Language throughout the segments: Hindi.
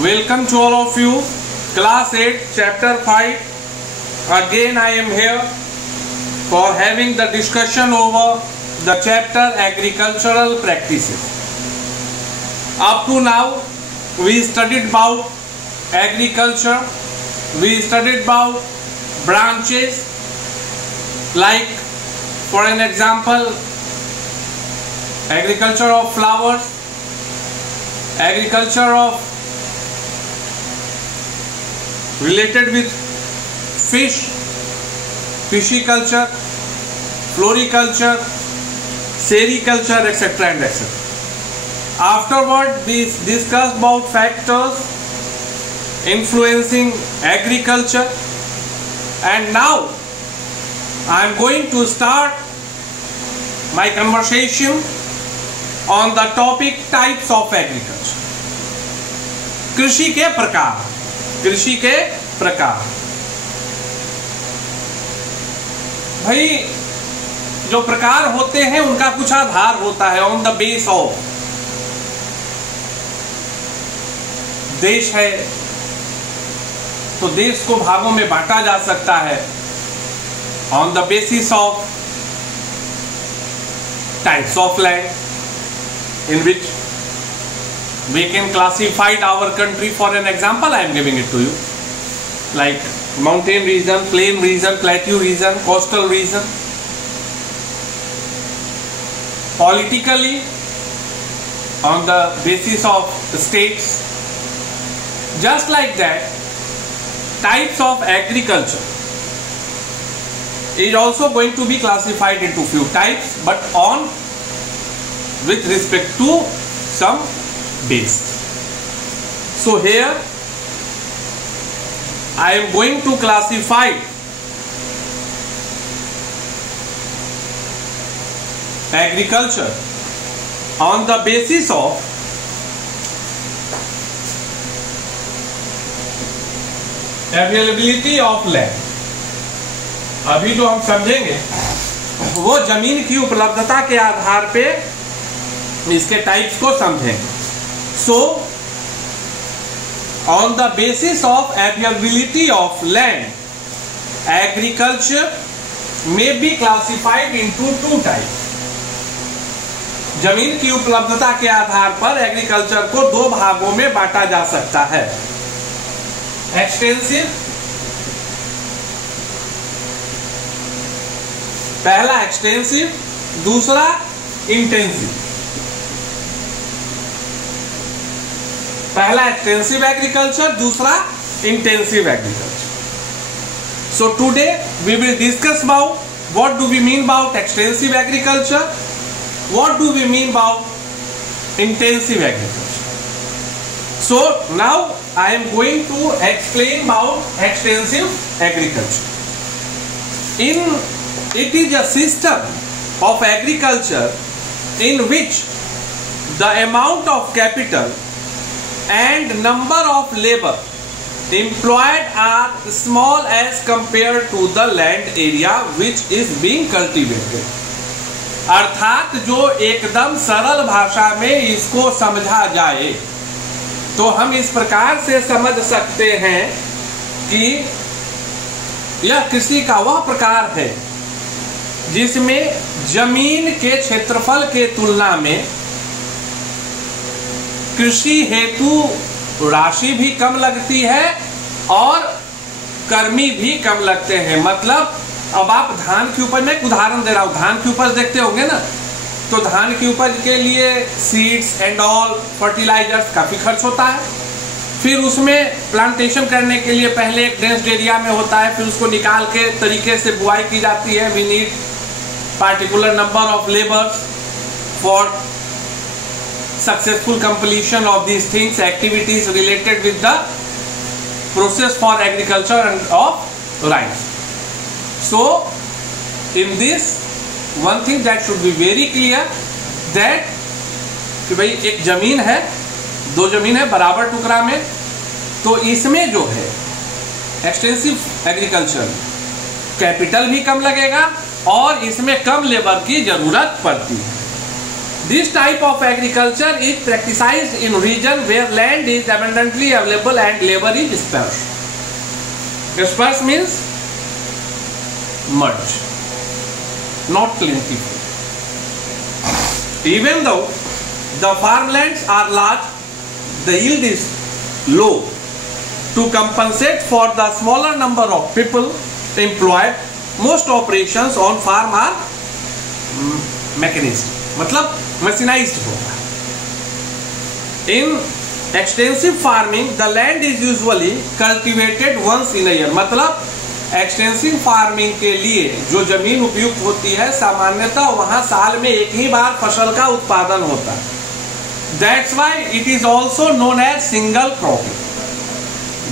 Welcome to all of you. Class 8, Chapter 5. Again I am here for having the discussion over the chapter Agricultural Practices. Up to now, we studied about agriculture. We studied about branches like, for an example, agriculture of flowers, agriculture of related with fish, pisciculture, floriculture, sericulture, etc. and etc. Afterward, we discussed about factors influencing agriculture, and now I am going to start my conversation on the topic types of agriculture. कृषि के प्रकार, कृषि के प्रकार। भाई जो प्रकार होते हैं उनका कुछ आधार होता है। ऑन द बेस ऑफ, देश है तो देश को भागों में बांटा जा सकता है। On the basis of types of land in which we can classify our country. For an example, I am giving it to you, like mountain region, plain region, plateau region, coastal region. Politically, on the basis of states, just like that, types of agriculture is also going to be classified into few types, but on with respect to some base. So here I am going to classify agriculture on the basis of availability of land. अभी जो हम समझेंगे वो जमीन की उपलब्धता के आधार पे इसके टाइप्स को समझेंगे. So, on the basis of availability of land, agriculture may be classified into two types. जमीन की उपलब्धता के आधार पर एग्रीकल्चर को दो भागों में बांटा जा सकता है. एक्सटेंसिव, पहला एक्सटेंसिव, दूसरा इंटेंसिव. पहला एक्सटेंसिव एग्रीकल्चर, दूसरा intensive agriculture. So today we will discuss about what do we mean about extensive agriculture, what do we mean about intensive agriculture. So now I am going to explain about extensive agriculture. It is a system of agriculture in which the amount of capital and number of labor employed are small as compared to the land area which is being cultivated. अर्थात जो एकदम सरल भाषा में इसको समझा जाए तो हम इस प्रकार से समझ सकते हैं कि यह कृषि का वह प्रकार है जिसमें जमीन के क्षेत्रफल के तुलना में कृषि हेतु राशि भी कम लगती है और कर्मी भी कम लगते हैं. मतलब अब आप धान की उपज में एक उदाहरण दे रहा हूं. धान की उपज देखते होंगे ना, तो धान की उपज के लिए सीड्स एंड ऑल फर्टिलाइजर्स काफी खर्च होता है. फिर उसमें प्लांटेशन करने के लिए पहले एक डेंस्ड एरिया में होता है, फिर उसको निकाल के तरीके से बुआई की जाती है. We need particular number of labours for successful completion of these things, activities related with the process for agriculture and of rice. So in this, one thing that should be very clear that कि भाई एक जमीन है, दो जमीन है बराबर टुकड़ा में, तो इसमें जो है एक्सटेंसिव एग्रीकल्चर कैपिटल भी कम लगेगा और इसमें कम लेबर की जरूरत पड़ती है. This type of agriculture is practiced in region where land is abundantly available and labor is sparse. Sparse means much, not plentiful. Even though the farmlands are large, the yield is low. To compensate for the smaller number of people employed, most operations on farm are mechanized, मतलब mechanized होगा. In extensive farming, the land is usually cultivated once in a year. मतलब एक्सटेंसिव फार्मिंग के लिए जो जमीन उपयुक्त होती है, सामान्यतः वहां साल में एक ही बार फसल का उत्पादन होता है. That's why it is also known as single cropping.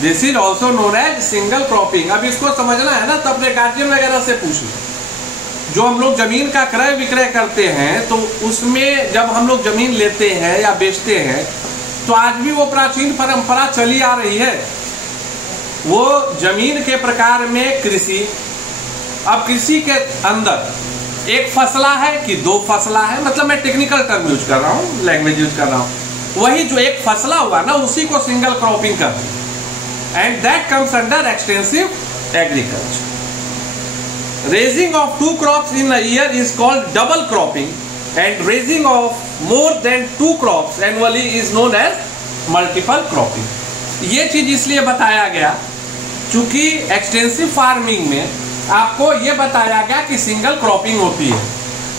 This is also known as single cropping. अब इसको समझना है ना, तो अपने गार्जियन वगैरह से पूछ लो. जो हम लोग जमीन का क्रय विक्रय करते हैं, तो उसमें जब हम लोग जमीन लेते हैं या बेचते हैं, तो आज भी वो प्राचीन परंपरा चली आ रही है. वो जमीन के प्रकार में कृषि, अब कृषि के अंदर एक फसला है कि दो फसला है, मतलब मैं टेक्निकल टर्म यूज कर रहा हूँ, लैंग्वेज यूज कर रहा हूँ. वही जो एक फसला हुआ ना, उसी को सिंगल क्रॉपिंग करते हैं. And that comes under extensive agriculture. Raising of two crops in a year is called double cropping, and raising of more than two crops annually is known as multiple cropping. ये चीज इसलिए बताया गया क्योंकि एक्सटेंसिव फार्मिंग में आपको ये बताया गया कि सिंगल क्रॉपिंग होती है.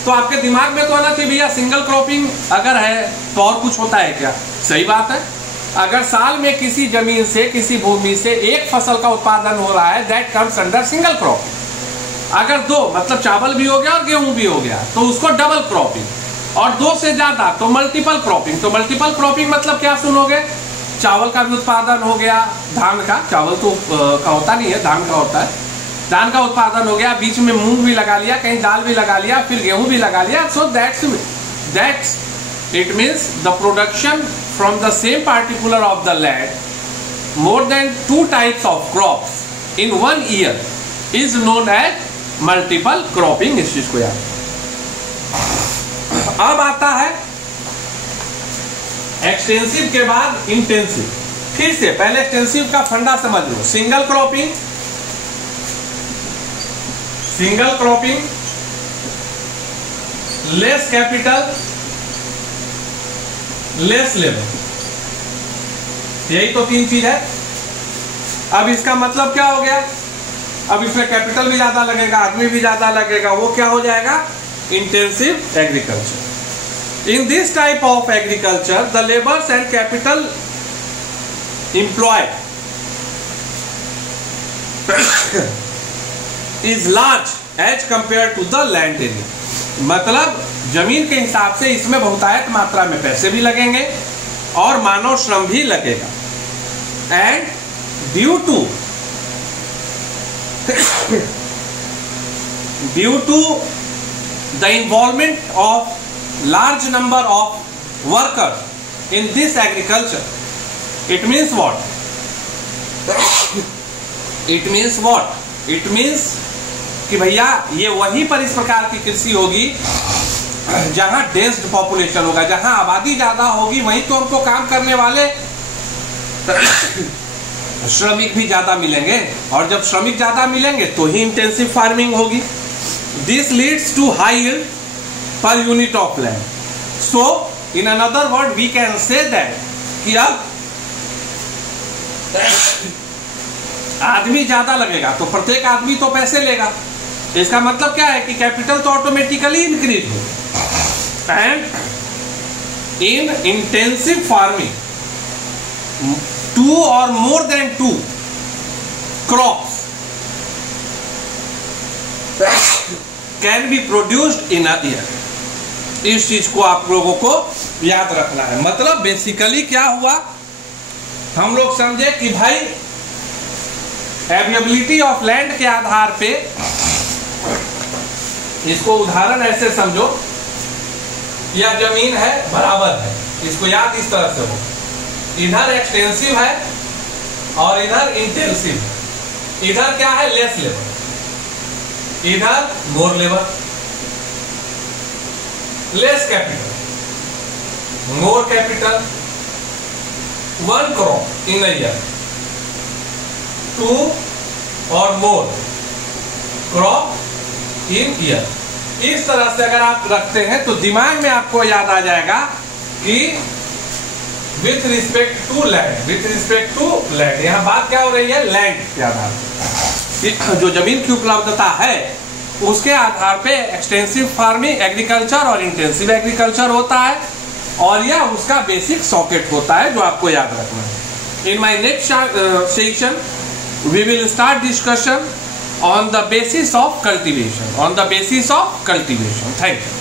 तो आपके दिमाग में तो आना चाहिए भैया सिंगल क्रॉपिंग अगर है तो और कुछ होता है क्या? सही बात है. अगर साल में किसी जमीन से, किसी भूमि से एक फसल का उत्पादन हो रहा है, that comes under single cropping. अगर दो, मतलब चावल भी हो गया और गेहूं भी हो गया, तो उसको डबल क्रॉपिंग. और दो से ज्यादा तो मल्टीपल क्रॉपिंग. तो मल्टीपल क्रॉपिंग मतलब क्या सुनोगे? चावल का भी उत्पादन हो गया, धान का, चावल तो का होता नहीं है, धान का होता है. धान का उत्पादन हो गया, बीच में मूंग भी लगा लिया, कहीं दाल भी लगा लिया, फिर गेहूं भी लगा लिया. So that's it means the production from the same particular of the land more than two types of crops in one year is known as multiple cropping. इस चीज को याद. अब आता है एक्सटेंसिव के बाद इंटेंसिव. फिर से पहले एक्सटेंसिव का फंडा समझ लो. Single cropping, less capital, less labour. यही तो तीन चीज है. अब इसका मतलब क्या हो गया? अब इसमें कैपिटल भी ज्यादा लगेगा, आदमी भी ज्यादा लगेगा. वो क्या हो जाएगा? Intensive agriculture. In this type of agriculture, the labors and capital employed is large as compared to the land area. मतलब जमीन के हिसाब से इसमें बहुतायत मात्रा में पैसे भी लगेंगे और मानव श्रम भी लगेगा. And due to the involvement of large number of workers in this agriculture, it means what? It means कि भैया ये वहीं पर इस प्रकार की कृषि होगी जहां डेंस्ड पॉपुलेशन होगा, जहां आबादी ज्यादा होगी, वहीं तो हमको काम करने वाले श्रमिक भी ज्यादा मिलेंगे. और जब श्रमिक ज्यादा मिलेंगे तो ही इंटेंसिव फार्मिंग होगी. This leads to high yield per unit of land. So in another word we can say that कि अब आदमी ज्यादा लगेगा तो प्रत्येक आदमी तो पैसे लेगा. इसका मतलब क्या है कि कैपिटल तो ऑटोमेटिकली इंक्रीज हो. And in intensive farming two or more than two crops can be produced in a year. इस चीज को आप लोगों को याद रखना है. मतलब बेसिकली क्या हुआ, हम लोग समझे कि भाई अवेलेबिलिटी ऑफ लैंड के आधार पे, इसको उदाहरण ऐसे समझो, यह जमीन है बराबर है, इसको याद इस तरह से हो. इधर एक्सटेंसिव है और इधर इंटेंसिव. इधर क्या है? लेस लेबर, इधर more labour, less capital. more capital, 1 crop in a year, 2 or more crop in year। इस तरह से अगर आप रखते हैं तो दिमाग में आपको याद आ जाएगा कि with respect to land, with respect to land, यहाँ बात क्या हो रही है, लैंड के आधार पर, जो जमीन की उपलब्धता है उसके आधार पे एक्सटेंसिव फार्मिंग एग्रीकल्चर और इंटेंसिव एग्रीकल्चर होता है, और यह उसका बेसिक सॉकेट होता है जो आपको याद रखना है। In my next session we will start discussion on the basis of cultivation, on the basis of cultivation। Thank you।